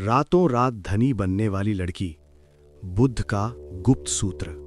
रातों रात धनी बनने वाली लड़की, बुद्ध का गुप्त सूत्र।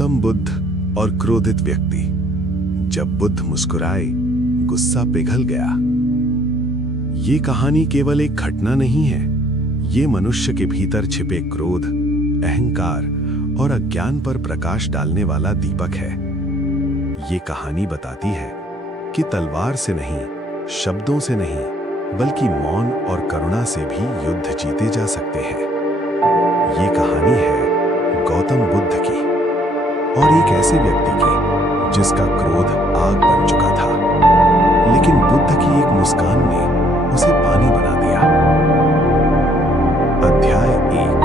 गौतम बुद्ध और क्रोधित व्यक्ति। जब बुद्ध मुस्कुराए, गुस्सा पिघल गया। ये कहानी केवल एक घटना नहीं है, ये मनुष्य के भीतर छिपे क्रोध, अहंकार और अज्ञान पर प्रकाश डालने वाला दीपक है। ये कहानी बताती है कि तलवार से नहीं, शब्दों से नहीं, बल्कि मौन और करुणा से भी युद्ध जीते जा सकते हैं। ये कहानी है गौतम बुद्ध की, और एक ऐसे व्यक्ति की जिसका क्रोध आग बन चुका था, लेकिन बुद्ध की एक मुस्कान ने उसे पानी बना दिया। अध्याय 1,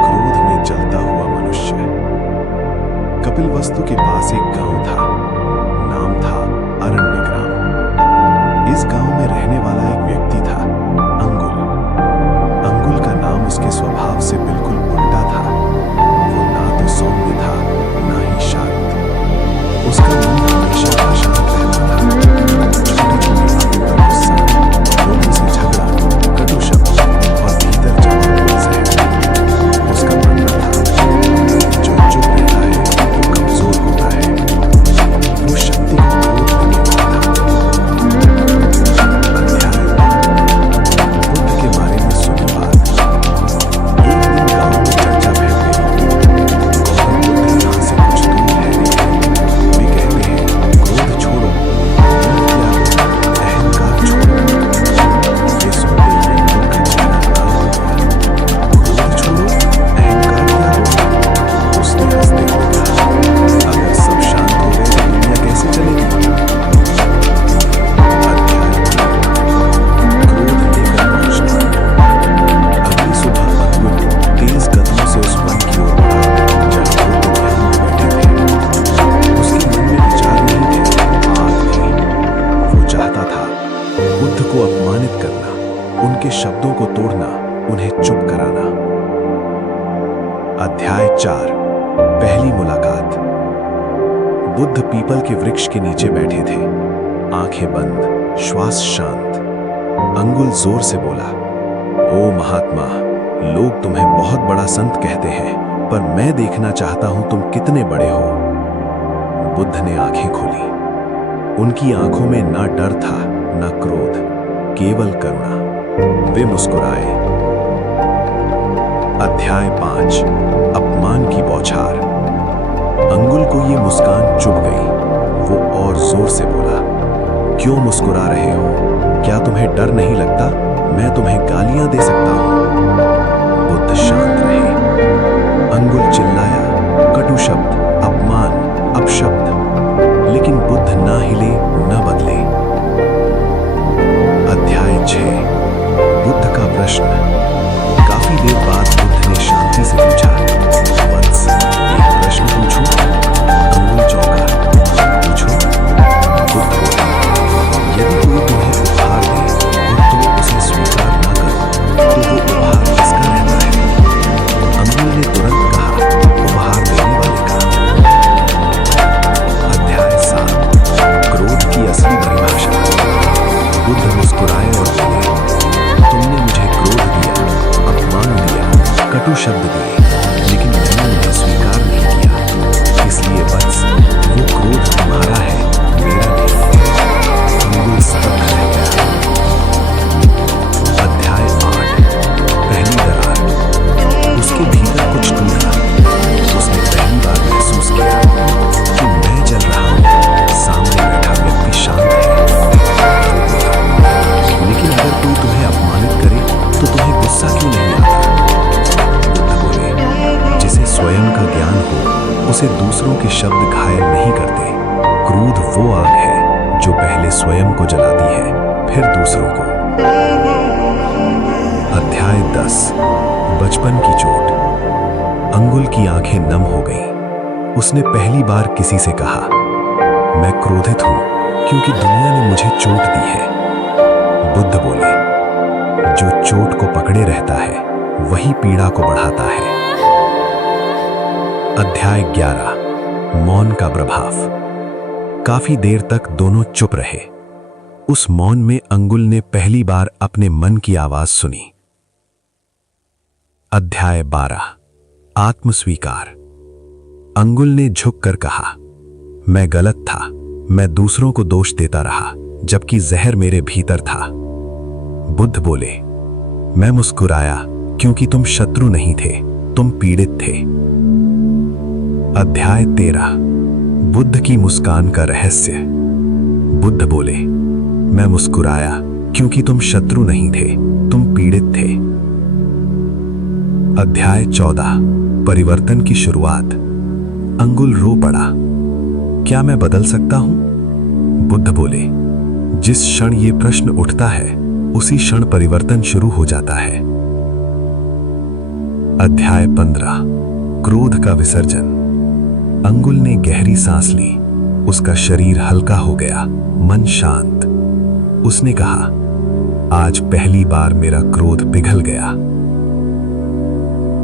क्रोध में जलता हुआ मनुष्य। कपिलवस्तु के पास एक गांव था, नाम था अरण्यग्राम। इस गांव में रहने वाला एक व्यक्ति था, अंगुल। अंगुल का नाम उसके स्वभाव से बिल्कुल उल्टा था। वो ना तो सौम्य था, ना ही शांत। उसका मन हमेशा अशांत रहता था। छोटी-छोटी बातों पर गुस्सा, लोगों से झगड़ा, कटु शब्द और भीतर जमा हुआ जहर। उसका मानना था, जो चुप रहता है वो कमजोर होता है। वो शक्ति को क्रोध में देखता था। अध्याय 2, बुद्ध के बारे में सुनी बात। एक दिन गांव में चर्चा फैल गई। गौतम बुद्ध यहाँ से कुछ दूर ठहरे हैं। वे कहते हैं, क्रोध छोड़ो, अहंकार छोड़ो। ये सुनते ही अंगुल का चेहरा लाल हो गया। क्रोध छोड़ो, अहंकार त्यागो। उसने हंसते हुए कहा, अगर सब शांत हो गए तो दुनिया कैसे चलेगी? अध्याय 3, क्रोध लेकर पहुंचना। अगली सुबह अंगुल तेज कदमों से उस वन की ओर बढ़ा जहां बुद्ध ध्यान में बैठे थे। उसके मन में विचार नहीं थे, आग थी। वो चाहता था बुद्ध को अपमानित करना, उनके शब्दों को तोड़ना, उन्हें चुप कराना। अध्याय 4, पहली मुलाकात। बुद्ध पीपल के वृक्ष के नीचे बैठे थे, आंखें बंद, श्वास शांत। अंगुल जोर से बोला, ओ महात्मा, लोग तुम्हें बहुत बड़ा संत कहते हैं, पर मैं देखना चाहता हूं तुम कितने बड़े हो। बुद्ध ने आंखें खोली। उनकी आंखों में ना डर था, ना क्रोध, केवल करुणा। वे मुस्कुराए। अध्याय 5, अपमान की बौछार। अंगुल को ये मुस्कान चुभ गई। वो और जोर से बोला, क्यों मुस्कुरा रहे हो? क्या तुम्हें डर नहीं लगता? मैं तुम्हें गालियां दे सकता हूं। बुद्ध शांत रहे। अंगुल चिल्लाया, कटु शब्द, अपमान, अपशब्द, लेकिन बुद्ध ना हिले, न बदले। अध्याय 6, बुद्ध का प्रश्न। काफी देर बाद बुद्ध ने शांति से पूछा, वत्स, एक प्रश्न पूछूं? अंगुल चौंका, पूछो। बुद्ध बोला, यदि कोई तुम्हें उपहार दे और तुम उसे स्वीकार न करो, तो वो उपहार किसका रहता है? अंगुल ने तुरंत कहा, उपहार देने वाले का। अध्याय 7, क्रोध की असली परिभाषा। बुद्ध मुस्कुराए और बोले, तुमने मुझे क्रोध दिया, अपमान दिया, कटु शब्द दिए, लेकिन मैंने उन्हें स्वीकार नहीं किया। इसलिए बस वो क्रोध तुम्हारा है, मेरा नहीं। अंगुल सतर्क रह गया। अध्याय 8, पहली दरार। उसके भीतर कुछ टूटा। उसने पहली बार महसूस किया कि मैं जल रहा हूं, सामने बैठा व्यक्ति शांत है। लेकिन अगर कोई तुम्हें अपमानित करे तो तुम्हें गुस्सा क्यों नहीं आता? बुद्ध बोले, जिसे स्वयं का ज्ञान हो उसे दूसरों के शब्द घायल नहीं करते। क्रोध वो आग है जो पहले स्वयं को जलाती है, फिर दूसरों को। अध्याय 10, बचपन की चोट। अंगुल की आंखें नम हो गईं। उसने पहली बार किसी से कहा, मैं क्रोधित हूं क्योंकि दुनिया ने मुझे चोट दी है। बुद्ध बोले, जो चोट को पकड़े रहता है वही पीड़ा को बढ़ाता है। अध्याय 11, मौन का प्रभाव। काफी देर तक दोनों चुप रहे। उस मौन में अंगुल ने पहली बार अपने मन की आवाज सुनी। अध्याय 12, आत्मस्वीकार। अंगुल ने झुककर कहा, मैं गलत था। मैं दूसरों को दोष देता रहा, जबकि जहर मेरे भीतर था। बुद्ध बोले, मैं मुस्कुराया क्योंकि तुम शत्रु नहीं थे, तुम पीड़ित थे। अध्याय 13, बुद्ध की मुस्कान का रहस्य। बुद्ध बोले, मैं मुस्कुराया क्योंकि तुम शत्रु नहीं थे, तुम पीड़ित थे। अध्याय 14, परिवर्तन की शुरुआत। अंगुल रो पड़ा, क्या मैं बदल सकता हूं? बुद्ध बोले, जिस क्षण ये प्रश्न उठता है उसी क्षण परिवर्तन शुरू हो जाता है। अध्याय 15, क्रोध का विसर्जन। अंगुल ने गहरी सांस ली, उसका शरीर हल्का हो गया, मन शांत। उसने कहा, आज पहली बार मेरा क्रोध पिघल गया।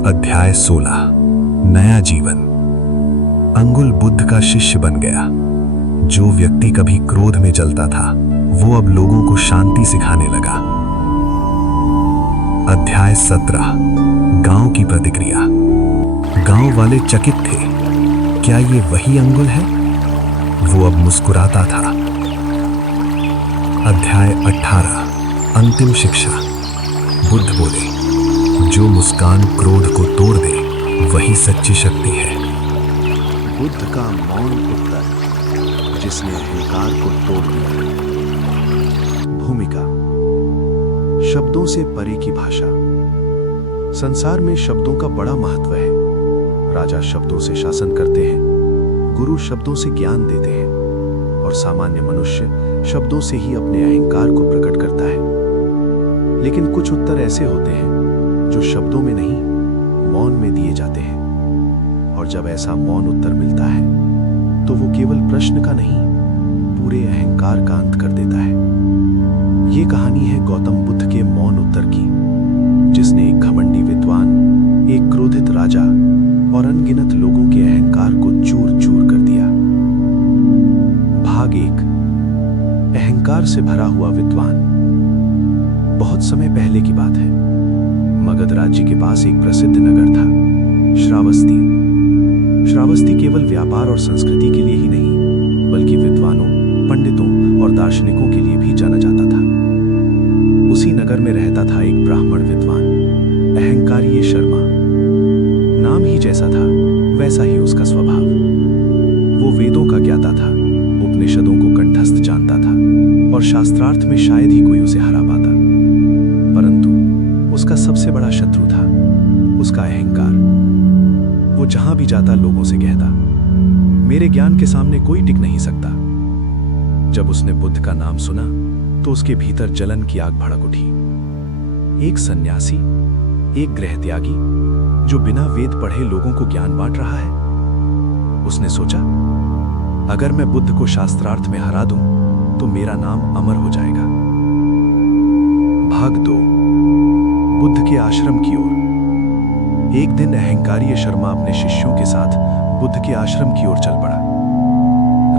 अध्याय 16, नया जीवन। अंगुल बुद्ध का शिष्य बन गया। जो व्यक्ति कभी क्रोध में जलता था, वो अब लोगों को शांति सिखाने लगा। अध्याय 17, गांव की प्रतिक्रिया। गांव वाले चकित थे, क्या ये वही अंगुल है? वो अब मुस्कुराता था। अध्याय 18, अंतिम शिक्षा। बुद्ध बोले, जो मुस्कान क्रोध को तोड़ दे वही सच्ची शक्ति है। बुद्ध का मौन उत्तर, जिसने अहंकार को तोड़ दिया। भूमिका, शब्दों से परे की भाषा। संसार में शब्दों का बड़ा महत्व है। राजा शब्दों से शासन करते हैं, गुरु शब्दों से ज्ञान देते हैं, और सामान्य मनुष्य शब्दों से ही अपने अहंकार को प्रकट करता है। लेकिन कुछ उत्तर ऐसे होते हैं जो शब्दों में नहीं, मौन में दिए जाते हैं। और जब ऐसा मौन उत्तर मिलता है तो वो केवल प्रश्न का नहीं, पूरे अहंकार का अंत कर देता है। ये कहानी है गौतम बुद्ध के मौन उत्तर की, जिसने एक घमंडी विद्वान, एक क्रोधित राजा और अनगिनत लोगों के अहंकार को चूर चूर कर दिया। भाग 1, अहंकार से भरा हुआ विद्वान। बहुत समय पहले की बात है। मगध राज्य के पास एक प्रसिद्ध नगर था, श्रावस्ती। श्रावस्ती केवल व्यापार और संस्कृति के लिए ही नहीं, बल्कि विद्वानों, पंडितों और दार्शनिकों के लिए भी जाना जाता था। उसी नगर में रहता था एक ब्राह्मण विद्वान, अहंकारी शर्मा। नाम ही जैसा था वैसा ही उसका स्वभाव। वो वेदों का ज्ञाता था, उपनिषदों को कंठस्थ जानता था, और शास्त्रार्थ में शायद ही कोई उसे हरा पाता। परंतु उसका सबसे बड़ा शत्रु था उसका अहंकार। वो जहां भी जाता लोगों से कहता, मेरे ज्ञान के सामने कोई टिक नहीं सकता। जब उसने बुद्ध का नाम सुना तो उसके भीतर जलन की आग भड़क उठी। एक सन्यासी, एक गृह त्यागी, जो बिना वेद पढ़े लोगों को ज्ञान बांट रहा है। उसने सोचा, अगर मैं बुद्ध को शास्त्रार्थ में हरा दूं तो मेरा नाम अमर हो जाएगा। भाग 2, बुद्ध के आश्रम की ओर। एक दिन अहंकारी शर्मा अपने शिष्यों के साथ बुद्ध के आश्रम की ओर चल पड़ा।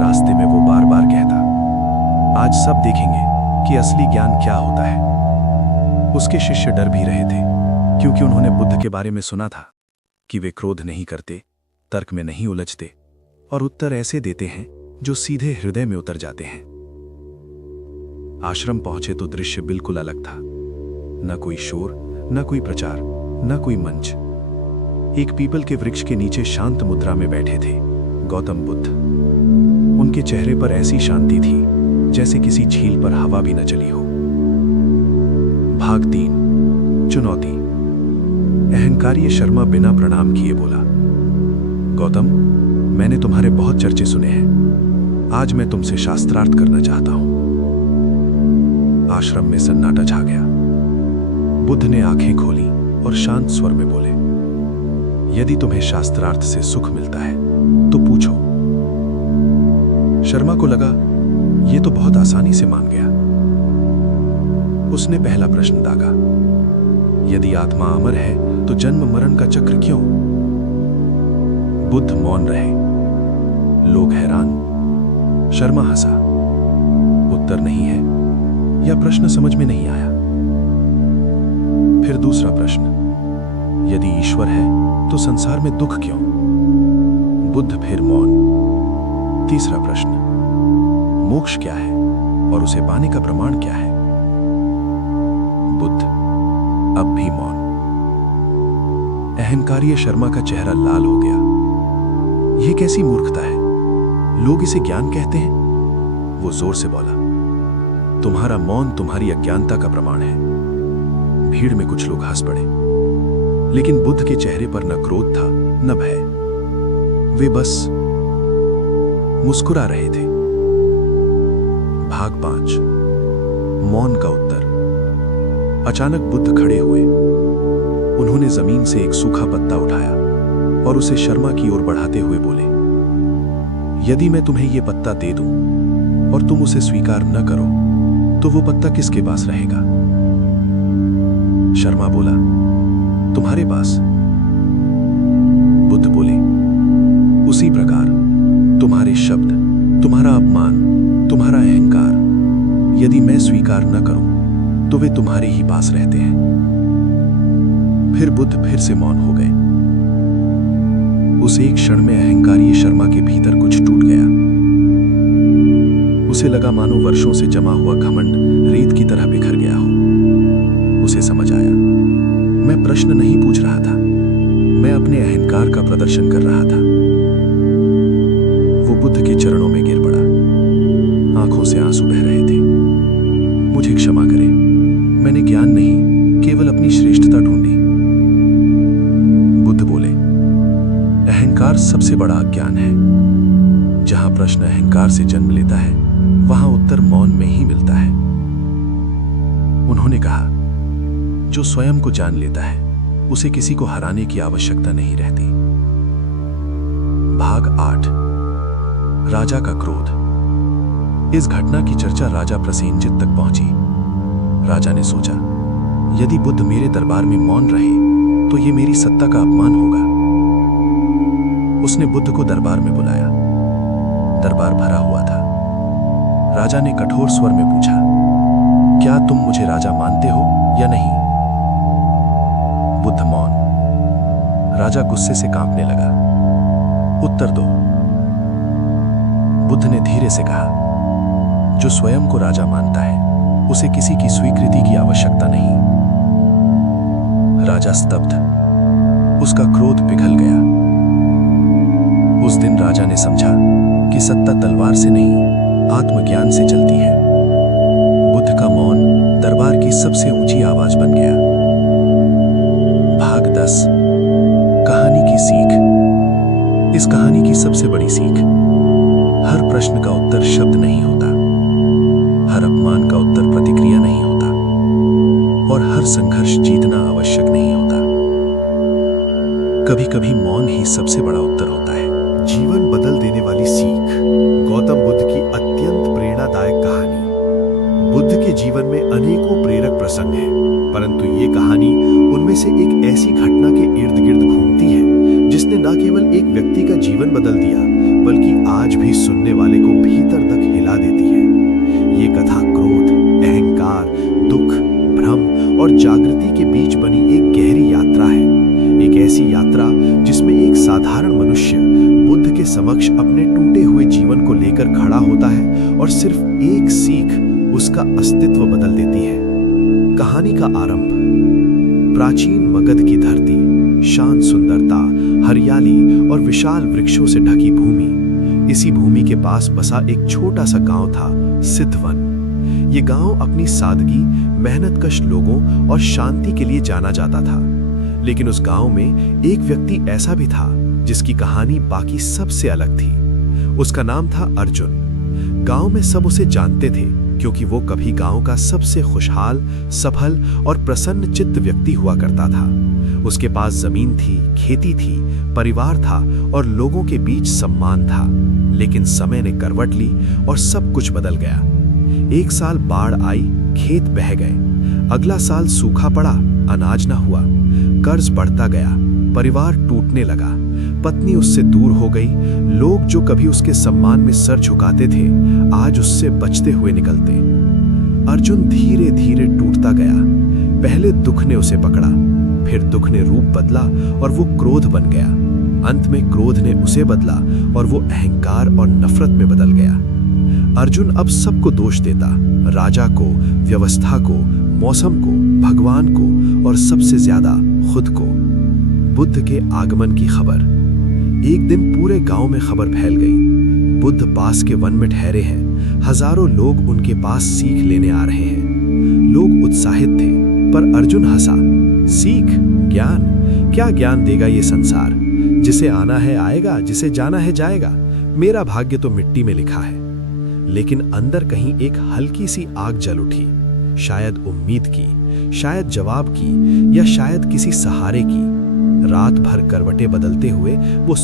रास्ते में वो बार बार कहता, आज सब देखेंगे कि असली ज्ञान क्या होता है। उसके शिष्य डर भी रहे थे, क्योंकि उन्होंने बुद्ध के बारे में सुना था कि वे क्रोध नहीं करते, तर्क में नहीं उलझते, और उत्तर ऐसे देते हैं जो सीधे हृदय में उतर जाते हैं। आश्रम पहुंचे तो दृश्य बिल्कुल अलग था। न कोई शोर, न कोई प्रचार, न कोई मंच। एक पीपल के वृक्ष के नीचे शांत मुद्रा में बैठे थे गौतम बुद्ध। उनके चेहरे पर ऐसी शांति थी जैसे किसी झील पर हवा भी न चली हो। भाग 3, चुनौती। अहंकारी शर्मा बिना प्रणाम किए बोला, गौतम, मैंने तुम्हारे बहुत चर्चे सुने हैं। आज मैं तुमसे शास्त्रार्थ करना चाहता हूं। आश्रम में सन्नाटा छा गया। बुद्ध ने आंखें खोली और शांत स्वर में बोले, यदि तुम्हें शास्त्रार्थ से सुख मिलता है तो पूछो। शर्मा को लगा ये तो बहुत आसानी से मान गया। उसने पहला प्रश्न दागा, यदि आत्मा अमर है तो जन्म मरण का चक्र क्यों? बुद्ध मौन रहे। लोग हैरान। शर्मा हंसा। उत्तर नहीं है, या प्रश्न समझ में नहीं आया। फिर दूसरा प्रश्न, यदि ईश्वर है तो संसार में दुख क्यों? बुद्ध फिर मौन। तीसरा प्रश्न, मोक्ष क्या है और उसे पाने का प्रमाण क्या है? बुद्ध अब भी मौन। अहंकारी शर्मा का चेहरा लाल हो गया। यह कैसी मूर्खता है? लोग इसे ज्ञान कहते हैं। वो जोर से बोला, तुम्हारा मौन तुम्हारी अज्ञानता का प्रमाण है। भीड़ में कुछ लोग हंस पड़े, लेकिन बुद्ध के चेहरे पर न क्रोध था न भय। वे बस मुस्कुरा रहे थे। भाग 5, मौन का उत्तर। अचानक बुद्ध खड़े हुए। उन्होंने जमीन से एक सूखा पत्ता उठाया और उसे शर्मा की ओर बढ़ाते हुए बोले, यदि मैं तुम्हें यह पत्ता दे दूं और तुम उसे स्वीकार न करो तो वो पत्ता किसके पास रहेगा? शर्मा बोला, तुम्हारे पास। बुद्ध बोले, उसी प्रकार तुम्हारे शब्द, तुम्हारा अपमान, तुम्हारा अहंकार, यदि मैं स्वीकार न करूं तो वे तुम्हारे ही पास रहते हैं। फिर बुद्ध फिर से मौन हो गए। उस एक क्षण में अहंकारी शर्मा के भीतर कुछ टूट गया। उसे लगा मानो वर्षों से जमा हुआ घमंड रेत की तरह बिखर गया हो। उसे समझ आया, मैं प्रश्न नहीं पूछ रहा था, मैं अपने अहंकार का प्रदर्शन कर रहा था। वो बुद्ध के चरणों में गिर पड़ा। आंखों से आंसू बह रहे थे। मुझे क्षमा करें, मैंने ज्ञान नहीं, केवल अपनी श्रेष्ठता ढूंढी। बुद्ध बोले, अहंकार सबसे बड़ा अज्ञान है। जहां प्रश्न अहंकार से जन्म लेता है, वहां उत्तर मौन में ही मिलता है। उन्होंने कहा, जो स्वयं को जान लेता है उसे किसी को हराने की आवश्यकता नहीं रहती। भाग 8, राजा का क्रोध। इस घटना की चर्चा राजा प्रसेनजित तक पहुंची। राजा ने सोचा, यदि बुद्ध मेरे दरबार में मौन रहे तो यह मेरी सत्ता का अपमान होगा। उसने बुद्ध को दरबार में बुलाया। दरबार भरा हुआ था। राजा ने कठोर स्वर में पूछा, क्या तुम मुझे राजा मानते हो या नहीं? बुद्ध मौन। राजा गुस्से से कांपने लगा। उत्तर दो। बुद्ध ने धीरे से कहा, जो स्वयं को राजा मानता है उसे किसी की स्वीकृति की आवश्यकता नहीं। राजा स्तब्ध। उसका क्रोध पिघल गया। उस दिन राजा ने समझा कि सत्ता तलवार से नहीं, आत्मज्ञान से चलती है। बुद्ध का मौन दरबार की सबसे ऊंची आवाज बन गया। भाग 10, कहानी की सीख। इस कहानी की सबसे बड़ी सीख, हर प्रश्न का उत्तर शब्द नहीं होता, हर अपमान का उत्तर प्रतिक्रिया नहीं होता, और हर संघर्ष जीतना आवश्यक नहीं होता। कभी कभी मौन ही सबसे बड़ा उत्तर होता है। जीवन बदल देने वाली सीख। गौतम बुद्ध की अत्यंत प्रेरणादायक कहानी। बुद्ध के जीवन में अनेकों प्रेरक प्रसंग हैं, परंतु ये कहानी उनमें से एक ऐसी घटना के इर्द गिर्द घूमती है जिसने न केवल एक व्यक्ति का जीवन बदल दिया, बल्कि आज भी सुनने वाले को भीतर तक हिला देती है। ये कथा क्रोध, अहंकार, दुख, भ्रम और जागृति के बीच बनी एक गहरी यात्रा है। एक ऐसी यात्रा जिसमें एक साधारण मनुष्य बुद्ध के समक्ष अपने टूटे हुए जीवन को लेकर खड़ा होता है और सिर्फ एक सीख उसका अस्तित्व बदल देती है। कहानी का आरंभ। प्राचीन मगध की धरती, शांत सुंदरता, हरियाली और विशाल वृक्षों से ढकी भूमि। इसी भूमि के पास बसा एक छोटा सा गांव था, सिद्धवन। ये गांव अपनी सादगी, मेहनतकश लोगों और शांति के लिए जाना जाता था। लेकिन उस गांव में एक व्यक्ति ऐसा भी था जिसकी कहानी बाकी सबसे अलग थी। उसका नाम था अर्जुन। गांव में सब उसे जानते थे क्योंकि वो कभी गांव का सबसे खुशहाल, सफल और प्रसन्न चित्त व्यक्ति हुआ करता था। उसके पास जमीन थी, खेती थी, परिवार था और लोगों के बीच सम्मान था। लेकिन समय ने करवट ली और सब कुछ बदल गया। एक साल बाढ़ आई, खेत बह गए। अगला साल सूखा पड़ा, अनाज न हुआ। कर्ज बढ़ता गया, परिवार टूटने लगा। पत्नी उससे दूर हो गई। लोग जो कभी उसके सम्मान में सर झुकाते थे, आज उससे बचते हुए निकलते। अर्जुन धीरे धीरे टूटता गया। पहले दुख ने उसे पकड़ा, फिर दुख ने रूप बदला और वो क्रोध बन गया। अंत में क्रोध ने उसे बदला और वो अहंकार और नफरत में बदल गया। अर्जुन अब सबको दोष देता, राजा को, व्यवस्था को, मौसम को, भगवान को और सबसे ज्यादा खुद को। बुद्ध के आगमन की खबर। एक दिन पूरे गांव में खबर फैल गई, बुद्ध पास के वन में ठहरे हैं, हजारों लोग उनके पास सीख लेने आ रहे हैं। लोग उत्साहित थे, पर अर्जुन हंसा। सीख? ज्ञान? क्या ज्ञान देगा ये संसार? जिसे आना है आएगा, जिसे जाना है जाएगा। मेरा भाग्य तो मिट्टी में लिखा है। लेकिन अंदर कहीं एक हल्की सी आग जल उठी, शायद उम्मीद की, शायद जवाब की, या शायद किसी सहारे की। रात भर करवटें बदलते हुए वो